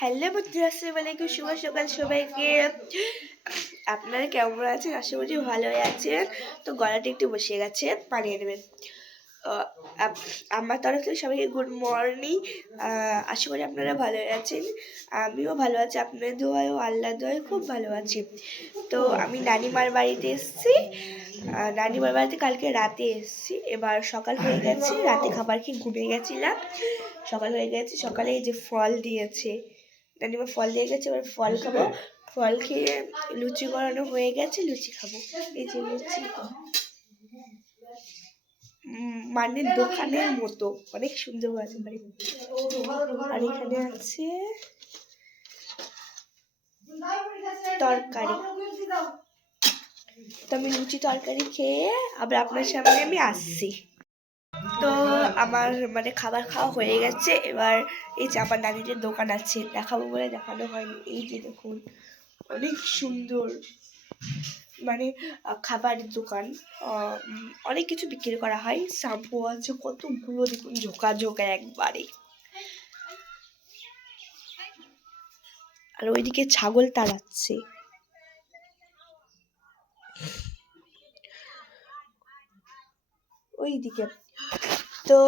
Hello বন্ধুরা, আসসালামু আলাইকুম। শুভ সকাল সবাইকে। আপনারা কেমন আছেন? আশা করি ভালো আছেন। তো গলাটা একটু বসে গেছে, পানিয়ে নেবেন। আমার তরফ থেকে সবাইকে গুড মর্নিং। আশা করি আপনারা ভালো আছেন। আমিও ভালো আছি, আপনার দোয়ায় ও আল্লাহ দোয়ায় খুব ভালো আছি। তো আমি নানিমার বাড়িতে এসেছি। নানিমার বাড়িতে কালকে রাতে এসেছি। এবার সকাল হয়ে গেছে, রাতে খাবার খেয়ে ঘুমিয়ে গেছিলাম। সকাল হয়ে গেছে, সকালে এই যে ফল দিয়েছে, নানিমা ফল দিয়ে গেছে। এবার ফল খাবো। ফল খেয়ে লুচি করানো হয়ে গেছে, লুচি খাবো। এই যে লুচি, মানে দোকানের মতো অনেক সুন্দর আছে। আর এখানে আছে তরকারি। তো আমি লুচি তরকারি খেয়ে আবার আপনার সামনে আমি আসছি। তো আমার মানে খাবার খাওয়া হয়ে গেছে। এবার এই যে আমার নানিদের দোকান আছে, দেখাবো বলে দেখানো হয়নি। এই যে দেখুন, অনেক সুন্দর মানে খাবারের দোকান। অনেক কিছু বিক্রি করা হয়। শ্যাম্পু আছে কতগুলো, দেখুন ঝোঁকা ঝোঁকা একবারে। আর ওইদিকে ছাগল তাড়াচ্ছে। ওইদিকে তো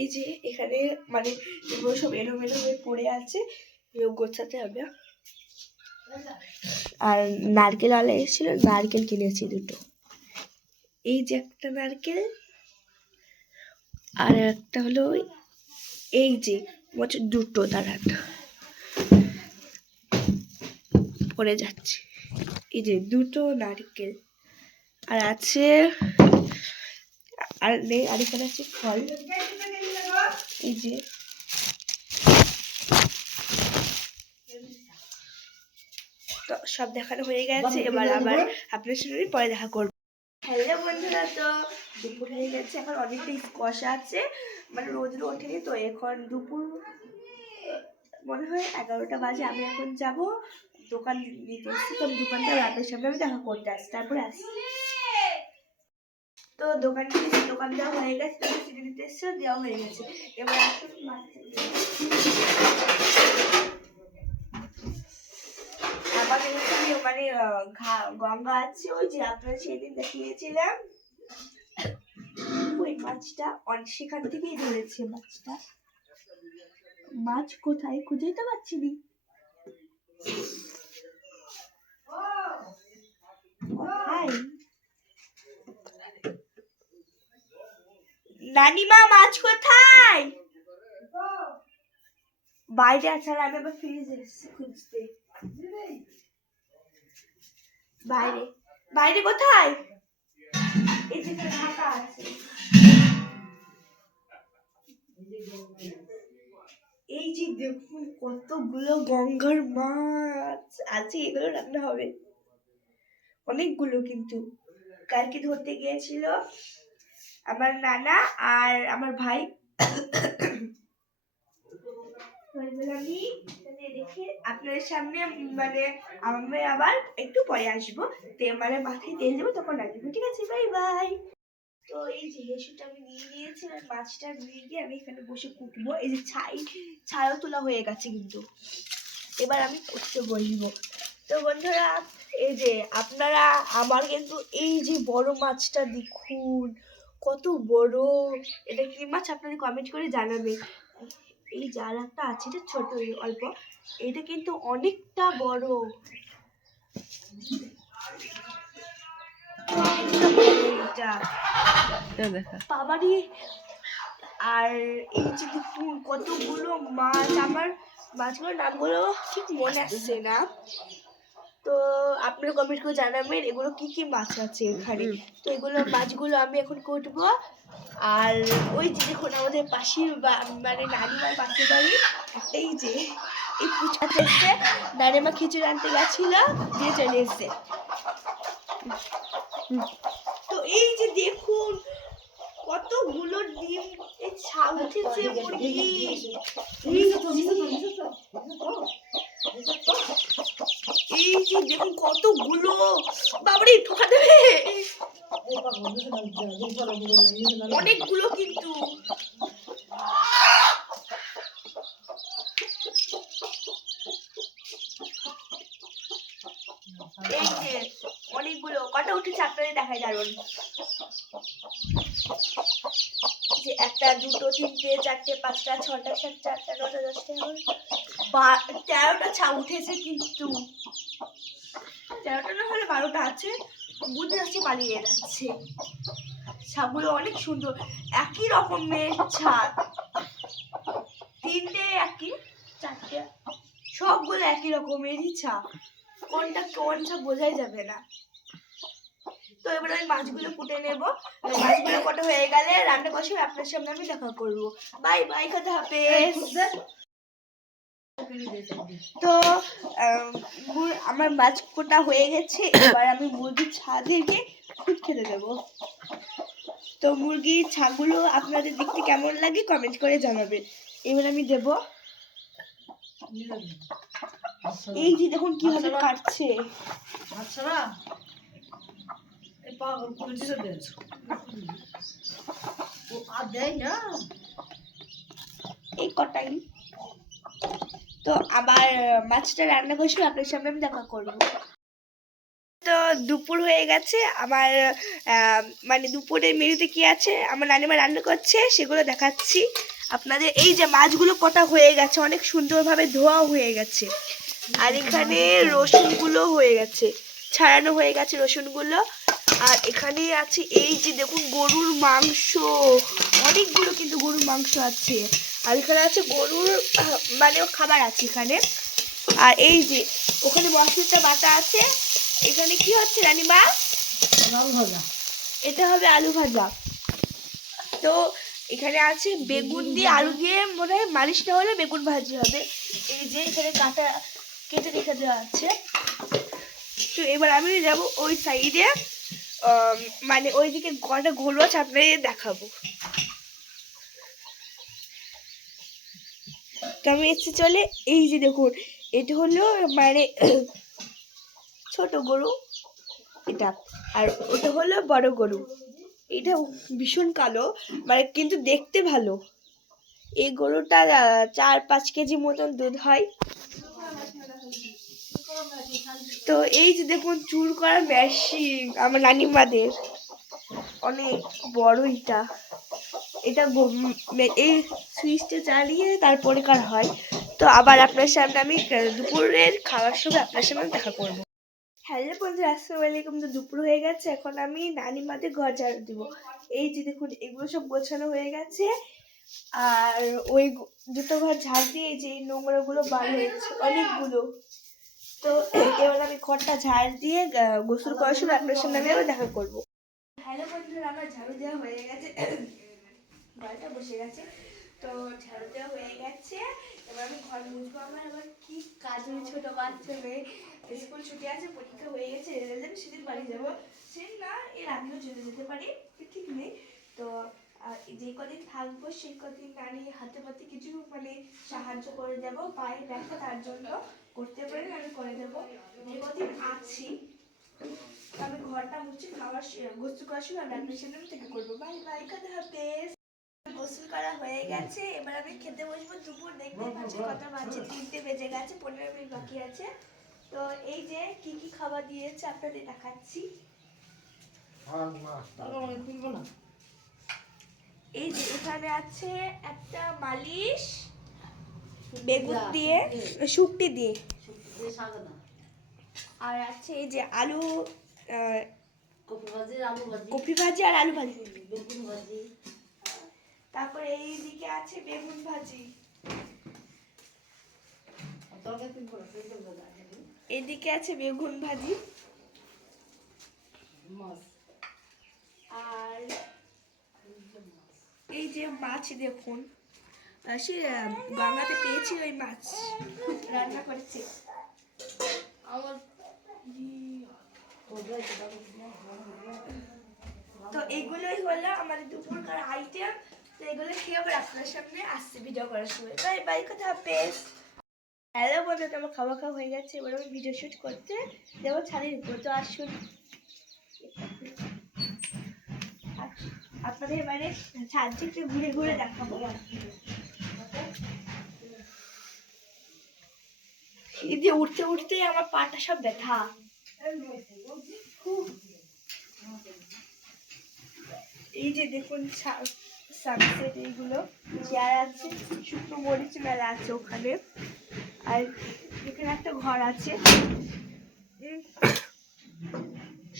এই যে এখানে মানে এগুলো সব এলোমেলো হয়ে পড়ে আছে, গোছাতে হবে। আর নারকেল আলা এসেছিল, নারকেল কিনেছি দুটো। এই যে একটা নারকেল, আর একটা হলো এই যে দুটো, দাঁড়ান পড়ে যাচ্ছে। এই যে দুটো নারকেল আর আছে, আর নেই। আর এখানে আছে ফল। এই যে তো সব দেখানো হয়ে গেছে। এবার আবার আপনার সঙ্গে পরে দেখা করবো। হ্যালো বন্ধুরা, তো দুপুর হয়ে গেছে, এখন অনেকটা কষা আছে, মানে রোদ ওঠেনি। তো এখন দুপুর মনে হয় 11টা বাজে। আমি এখন যাব দোকান দিতে এসেছি। তো দোকানটা আপনার সামনে আমি দেখা করতে আসছি, তারপরে আসি। তো দোকান দেওয়া হয়ে গেছে, সিটি দিতে এসছে, দেওয়া হয়ে গেছে। এবার আসুন আমাদের এখানে মানে গঙ্গা আছে, ওই যে আপনারা সেদিন দেখিয়েছিলাম ওই মাছটা, সেখান থেকেই ধরেছে মাছটা। মাছ কোথায় খুঁজেই তো পাচ্ছি না। নানিমা মাছ কোথায়? বাইরে আছে। আর আমি আবার ফ্রিজে এসেছি খুঁজতে। বাইরে বাইরে কোথায়? এই যে ঢাকা আছে। এই যে দেখুন কতগুলো গঙ্গার মাছ আছে, এগুলো রান্না হবে অনেকগুলো। কিন্তু কালকে ধরতে গিয়েছিল আমার নানা আর আমার ভাই। আপনাদের সামনে মানে আমি আবার একটু পরে আসবো, মানে মাথায় তেল দেবো, তখন আসবো। ঠিক আছে, বাই বাই। তো এই যে হেসুটা আমি নিয়ে নিয়েছি, আর মাছটা নিয়ে গিয়ে আমি এখানে বসে কুটবো। এই যে ছাড়াও তোলা হয়ে গেছে কিন্তু। এবার আমি করতে বসবো। তো বন্ধুরা, এই যে আপনারা আমার কিন্তু এই যে বড় মাছটা দেখুন কত বড়। এটা কি মাছ আপনাদের কমেন্ট করে জানাবেন। এই জাল একটা আছে, এটা ছোট অল্প, এটা কিন্তু অনেকটা বড়। বাবারি। আর এই যে দেখুন কতগুলো মাছ। আমার মাছগুলোর নামগুলো ঠিক মনে আসছে না, তো আপনারা কমেন্ট করে জানাবেন এগুলো কি কি মাছ আছে এখানে। তো এগুলো মাছগুলো আমি এখন কুটবো। আর ওই যে দেখুন আমাদের পাশের মানে নানিমার পাশের বাড়ি, এই যে এই পুচকাতে এসছে, নানিমা খিচুড়ি আনতে গেছিল, দিয়ে চলে এসছে। তো এই যে দেখুন কতগুলো ডিম, এই ছাগ উঠেছে মুরগি। এই যে দেখুন কতগুলো, বাবারে ঠোকা দেবে, অনেকগুলো কিন্তু। মুরগিগুলো কটা উঠেছে আপনাদের দেখায় দারুন। যে 1টা 2টো 3টে 4টে 5টা 6টা 7টা 8টা 9টা 10টা 13টা ছা উঠেছে, কিন্তু 13টা না হলে 12টা আছে, বুঝতে যাচ্ছি পালিয়ে যাচ্ছে। ছাগুলো অনেক সুন্দর, একই রকমের ছাদ, 3টে একই, 4টে সবগুলো একই রকমেরই ছা, কোনটা কোন ছা বোঝাই যাবে না। তো এবার আমি মাছগুলো কুটে নেব, মাছগুলো কটা হয়ে গেলে রান্না বসে আপনার সামনে আমি দেখা করবো। বাই বাই, কথা হাফেজ। তো আমার মাছ কোটা হয়ে গেছে, এবার আমি মুরগির ছাদেরকে খুদ খেতে দেবো। তো মুরগির ছাগুলো আপনাদের দেখতে কেমন লাগে কমেন্ট করে জানাবেন। এবার আমি দেব, এই যে দেখুন কিভাবে কাটছে। এই কটাই। তো আবার মাছটা রান্না করছি, আপনার সামনে আমি দেখা করবো। তো দুপুর হয়ে গেছে আমার, মানে দুপুরের মেনুতে কি আছে আমার নানিমা রান্না করছে সেগুলো দেখাচ্ছি আপনাদের। এই যে মাছগুলো কটা হয়ে গেছে, অনেক সুন্দরভাবে ধোয়া হয়ে গেছে, আর এখানে রসুনগুলো হয়ে গেছে, ছাড়ানো হয়ে গেছে রসুনগুলো। আর এখানে আছে এই যে দেখুন গরুর মাংস, অনেকগুলো কিন্তু গরুর মাংস আছে। আর এখানে আছে গরুর মানে খাবার আছে এখানে। আর এই যে ওখানে মশলাটা বাটা আছে। এখানে কি হচ্ছে রানিমা? আলু ভাজা। এটা হবে আলু ভাজা। তো এখানে আছে বেগুন দিয়ে আলু দিয়ে মনে হয় মালিশটা হলে বেগুন ভাজি হবে। এই যে এখানে কাটা কেটে রেখে দেওয়া আছে। তো এবার আমি যাব ওই সাইডে, মানে ওইদিকে কটা গরু আছে আপনাদের দেখাবো। তো আমি এসে চলে, এই যে দেখুন এটা হলো মানে ছোট গরু এটা, আর ওটা হলো বড় গরু। এটা ভীষণ কালো, মানে কিন্তু দেখতে ভালো। এই গরুটা 4-5 কেজি মতন দুধ হয়। তো এই যে দেখুন চুর করা মেশিন আমার নানিমাদের, অনেক বড় এটা। এটা এই সুইচটা চালিয়ে তারপরে কার হয়। তো আবার আপনার সামনে আমি দুপুরের খাওয়ার সময় আপনার সামনে দেখা করবো। হ্যালো বন্ধুরা, আসসালামু আলাইকুম। তো দুপুর হয়ে গেছে, এখন আমি নানিমাদের ঘর ঝাড়ু দিব। এই যে দেখুন এগুলো সব গোছানো হয়ে গেছে, আর ওই দুটো ঘর ঝাড় দিয়ে যে নোংরাগুলো বার হয়েছে অনেকগুলো। তো এবার আমি ঘরটা ঝাড় দিয়ে গোসল করার সময় আপনার সামনে আমি আবার দেখা করবো। হ্যালো বন্ধুরা, আমার ঝাড়ু দেওয়া হয়ে গেছে, ঘরটা বসে গেছে। তো ঝাড়ু দেওয়া হয়ে গেছে, এবার আমি ঘর মুছবো। আমার আবার কি কাজ, আমি ছোট বাচ্চা মেয়ে, স্কুল ছুটি আছে, পরীক্ষা হয়ে গেছে, রেজাল্ট দেবে, সেদিন বাড়ি যাবো। সেদিন না এর আগেও চলে যেতে পারি, ঠিক নেই। তো যে কদিন থাকবো সেই কদিন নানি হাতে পাতে কিছু মানে সাহায্য করে দেবো, পায়ে ব্যথা তার জন্য করতে পারি আমি করে দেবো। যে কদিন আছি আমি ঘরটা মুছছি, খাওয়ার গোসল করার সময় আমি আপনার সামনে দেখা করবো। বাই বাই, কথা হাফেজ। গোসল করা হয়ে গেছে, এবার আমি খেতে বসবো। দুপুর দেখতে পাচ্ছি কত বাজে, 3টে বেজে গেছে, 15 মিনিট বাকি আছে। তো এই যে কি কি খাবার দিয়েছে আপনাদের দেখাচ্ছি। এই যে এখানে আছে একটা মালিশ বেগুন দিয়ে, শুকটি দিয়ে, আর আছে এই যে আলু, কপি ভাজি আর আলু ভাজি, বেগুন ভাজি। তারপরে এই দিকে আছে বেগুন ভাজি, এদিকে আছে বেগুন ভাজি, আর এই যে মাছ দেখুন, সে গঙ্গাতে পেয়েছি ওই মাছ রান্না করেছে। তো এগুলোই হলো আমাদের দুপুরকার আইটেম। তো এগুলো খেয়ে আবার আপনার সামনে আসছে ভিডিও করার সময়। বাই বাই, কথা হাফেজ। হ্যালো বন্ধুরা, আমার খাওয়া খাওয়া হয়ে গেছে, এবার আমি ভিডিও শুট করতে যাবো ছাদের উপর। তো আসুন আপনাদের এবারে ছাদ থেকে ঘুরে ঘুরে দেখাবো। এই যে উঠতে উঠতেই আমার পাটা সব ব্যথা। এই যে দেখুন সানসেট, এইগুলো চেয়ার আছে, শুকনো মরিচ মেলা আছে ওখানে। আর এখানে একটা ঘর আছে,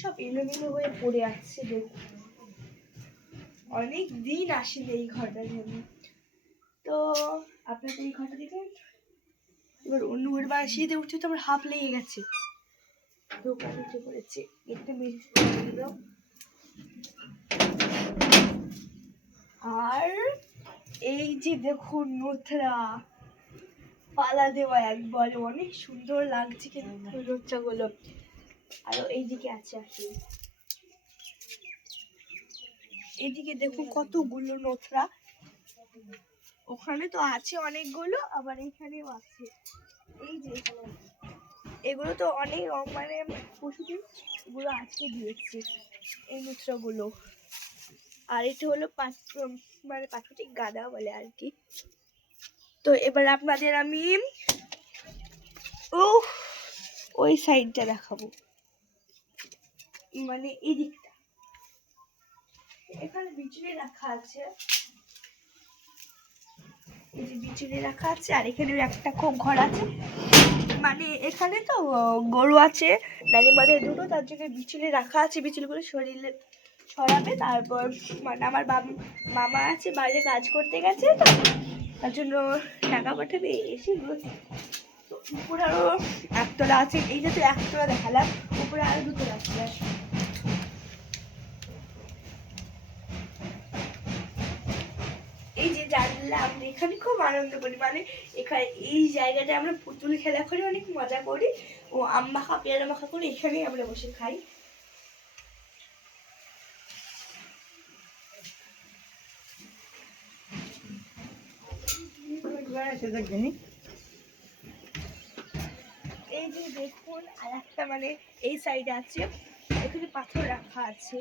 সব এলোমেলো হয়ে পড়ে আছে। দেখুন অনেক দিন আসেনি এই ঘরটা জন্য। তো আপনাদের এই ঘরটা দেখেন। এবার অন্য ঘর বা শীতে উঠতে তো আমার হাফ লেগে গেছে, দোকান উঠে পড়েছে। একটা মিনিট আর এই যে দেখুন নোথরা পালা দেওয়া একবারে, অনেক সুন্দর লাগছে কিন্তু নোথরাগুলো। আরো এইদিকে আছে, আসলে এইদিকে দেখুন কতগুলো নোথরা, ওখানে তো আছে অনেকগুলো, আবার এখানেও আছে। এই যে এগুলো তো অনেক মানে পশুদের গুলো আজকে দিয়েছে এই নোথরাগুলো। আর এটা হলো মানে প্রাকৃতিক গাঁদা বলে আর কি। তো এবার আপনাদের আমি ওই সাইডটা দেখাবো, মানে এই দিকটা। এখানে বিচুলি রাখা আছে, এই যে বিচুলি রাখা আছে। আর এখানে একটা খুব ঘর আছে, মানে এখানে তো গরু আছে নানিমাদের দুটো, তার জন্য বিচুলি রাখা আছে। বিচুলিগুলো শরীরে ছড়াবে, তারপর মানে আমার মামা আছে বাইরে কাজ করতে গেছে, তো তার জন্য টাকা পাঠাবে এসে। তো উপরে আরো একতলা আছে, এই যে তো একতলা দেখালাম, উপরে আরো দুটো আছে। এই যে জানলা, আমরা এখানে খুব আনন্দ করি, মানে এখানে এই জায়গাটা আমরা পুতুল খেলা করি, অনেক মজা করি। ও আম মাখা পেয়ারা মাখা করে এখানেই আমরা বসে খাই। এই যে দেখুন আর একটা মানে এই সাইডে আছে, এখানে পাথর রাখা আছে।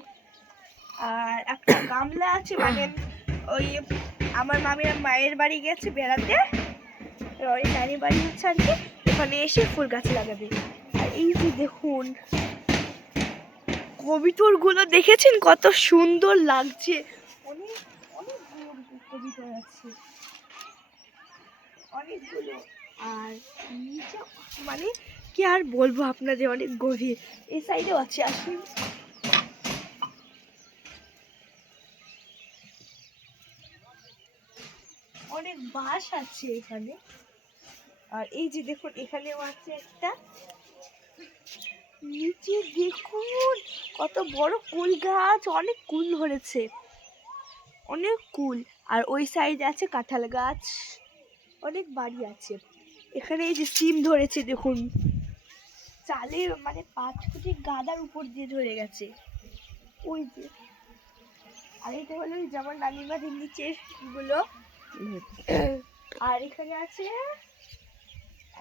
আর একটা গামলা আছে, মানে ওই আমার মায়ের বাড়ি গেছে বেড়াতে, ওই নানির বাড়ি হচ্ছে আর কি, ওখানে এসে ফুল গাছ লাগাবে। আর এই যে দেখুন কবিতর গুলো দেখেছেন কত সুন্দর লাগছে, অনেক অনেকগুলো কবিতর আছে, অনেকগুলো। আর নিচে মানে কি আর বলবো আপনাদের, অনেক গভীর। এই সাইডেও আছে, আসুন। অনেক বাঁশ আছে এখানে। আর এই যে দেখুন এখানেও আছে একটা, নিচে দেখুন কত বড় কুল গাছ, অনেক কুল ধরেছে, অনেক কুল। আর ওই সাইডে আছে কাঁঠাল গাছ, অনেক বাড়ি আছে। এখানে এই যে সিম ধরেছে দেখুন, চালে মানে 5 ফুটের গাদার উপর দিয়ে ধরে গেছে ওই যে। আর এটা হলো যেমন নানিমাদের নিচের গুলো। আর এখানে আছে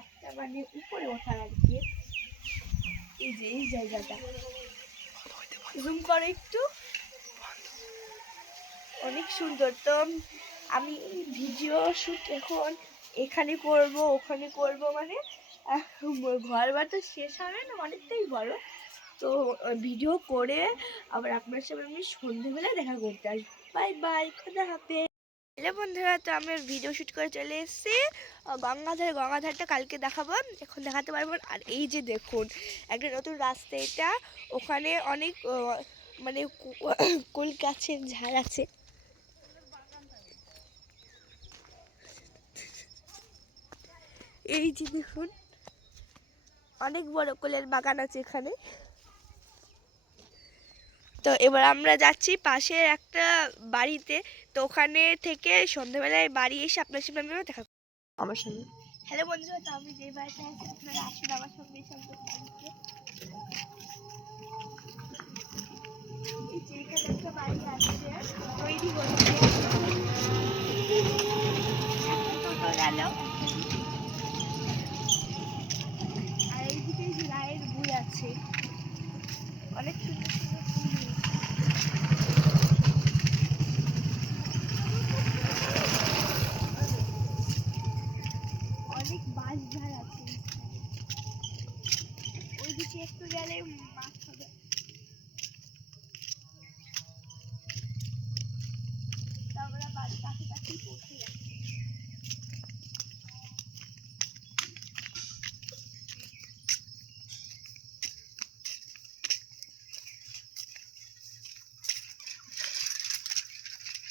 একটা মানে উপরে ওঠার আর কি, এই যে এই জায়গাটা জুম করে একটু, অনেক সুন্দর। তো আমি ভিডিও শুট এখন এখানে করব ওখানে করব, মানে ঘর বাড়ি তো শেষ হবে না, অনেকটাই বড়। তো ভিডিও করে আবার আপনার সাথে আমি সন্ধ্যেবেলা দেখা করতে আসবো। বাই বাই, খোদা হাফেজ। হ্যালো বন্ধুরা, তো আমি ভিডিও শুট করে চলে এসেছি গঙ্গাধারটা কালকে দেখাবো, এখন দেখাতে পারবো। আর এই যে দেখুন একটা নতুন রাস্তা, এটা ওখানে অনেক মানে কুল গাছের ঝাড় আছে। এই যে দেখুন অনেক বড় কুলের বাগান আছে এখানে। তো এবার আমরা যাচ্ছি পাশের একটা বাড়িতে, তো ওখানে থেকে সন্ধ্যাবেলায় বাড়ি এসে আপনার সাথে আমি দেখা আমার সঙ্গে। হ্যালো বন্ধুরা, তো আমি যে বাড়িতে আছি আপনারা আসুন আমার সঙ্গে সঙ্গে। এখানে একটা বাড়ি আছে তৈরি হচ্ছে, গেল। আর এইদিকে রায়ের বই আছে, অনেক সুন্দর সুন্দর ফুল। অনেক বাঁশ ঝাড় আছে, ওইদিকে একটু গেলে মাছ হবে। আমরা বাড়ির কাছাকাছি পৌঁছে গেছি।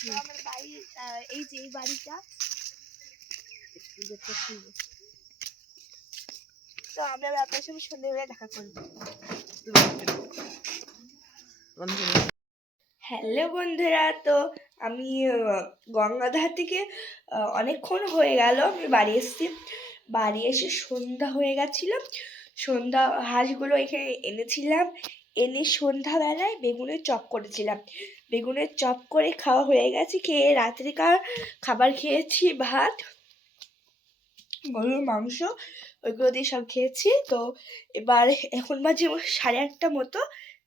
তো আমার বাড়ি এই যে এই বাড়িটা, তো আমরা আপনার সঙ্গে সন্ধ্যেবেলা দেখা করবো। হ্যালো বন্ধুরা, তো আমি গঙ্গাধার থেকে অনেকক্ষণ হয়ে গেল আমি বাড়ি এসেছি। বাড়ি এসে সন্ধ্যা হয়ে গেছিল। সন্ধ্যা হাঁসগুলো এখানে এনেছিলাম, এনে সন্ধ্যাবেলায় বেগুনের চপ করেছিলাম। বেগুনের চপ করে খাওয়া হয়ে গেছে। খেয়ে রাত্রিকার খাবার খেয়েছি, ভাত, গরুর মাংস, ওইগুলো দিয়ে সব খেয়েছি। তো এবার এখন বাজে 8:30 মতো।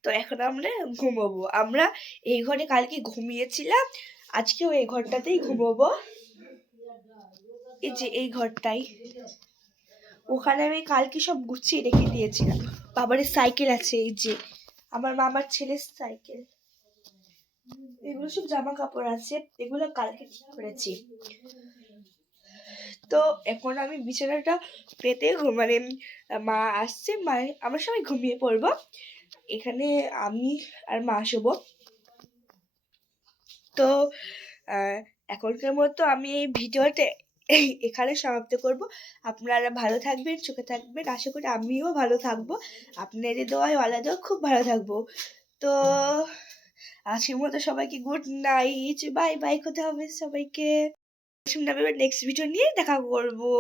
তো এখন আমরা ঘুমোবো। আমরা এই ঘরে কালকে ঘুমিয়েছিলাম, আজকেও এই ঘরটাতেই ঘুমোবো। এই যে এই ঘরটাই, ওখানে আমি কালকে সব গুছিয়ে রেখে দিয়েছিলাম। বাবারের সাইকেল আছে, এই যে আমার মামার ছেলের সাইকেল, এগুলো সব জামা কাপড় আছে, এগুলো কালকে ঠিক করেছি। তো এখন আমি বিছানাটা পেতে মানে মা আসছে, আমরা সবাই ঘুমিয়ে পড়বো। এখানে আমি আর মা শোবো। তো এখনকার মতো আমি এই ভিডিওটা এখানে সমাপ্ত করব। আপনারা ভালো থাকবেন, সুখে থাকবেন, আশা করি আমিও ভালো থাকবো। আপনাদের দোয়ায় আলাদাও খুব ভালো থাকবো। তো আজকের মতো সবাইকে গুড নাইট, বাই বাই, কথা হবে সবাইকে। নেক্সট ভিডিও নিয়ে দেখা করবো।